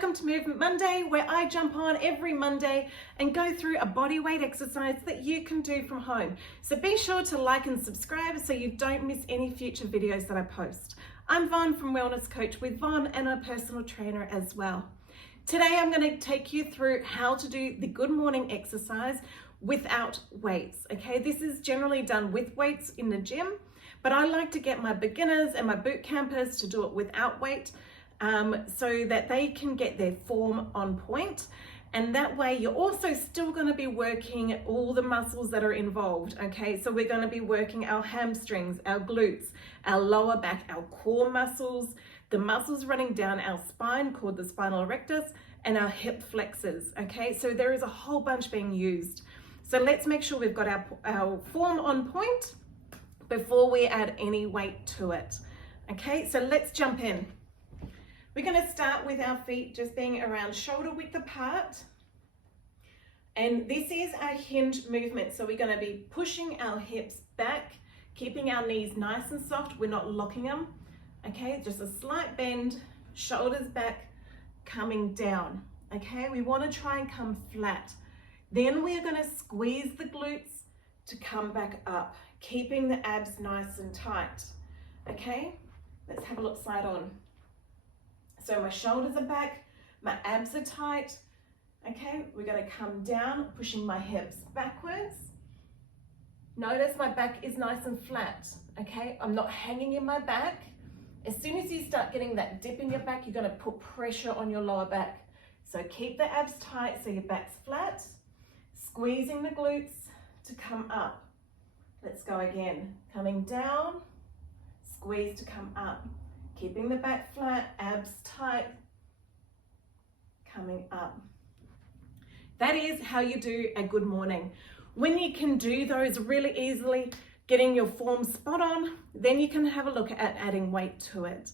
Welcome to Movement Monday, where I jump on every Monday and go through a body weight exercise that you can do from home. So be sure to like and subscribe so you don't miss any future videos that I post. I'm Vaughn from Wellness Coach with Vaughn and a personal trainer as well. Today I'm going to take you through how to do the good morning exercise without weights. Okay, this is generally done with weights in the gym, but I like to get my beginners and my boot campers to do it without weight. So that they can get their form on point, and that way you're also still going to be working all the muscles that are involved. Okay, so we're going to be working our hamstrings, our glutes, our lower back, our core muscles, the muscles running down our spine called the spinal erectors, and our hip flexors. Okay, so there is a whole bunch being used. So let's make sure we've got our form on point before we add any weight to it. Okay, so let's jump in. We're going to start with our feet just being around shoulder width apart. And this is our hinge movement. So we're going to be pushing our hips back, keeping our knees nice and soft. We're not locking them. Okay, just a slight bend, shoulders back, coming down. Okay, we want to try and come flat. Then we're going to squeeze the glutes to come back up, keeping the abs nice and tight. Okay, let's have a look side on. So my shoulders are back, my abs are tight. Okay, we're going to come down, pushing my hips backwards. Notice my back is nice and flat. Okay, I'm not hanging in my back. As soon as you start getting that dip in your back, you're going to put pressure on your lower back. So keep the abs tight so your back's flat. Squeezing the glutes to come up. Let's go again. Coming down, squeeze to come up. Keeping the back flat, abs tight, coming up. That is how you do a good morning. When you can do those really easily, getting your form spot on, then you can have a look at adding weight to it.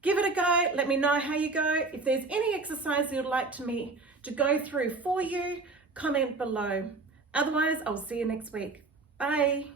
Give it a go. Let me know how you go. If there's any exercise you'd like me to go through for you, comment below. Otherwise, I'll see you next week. Bye.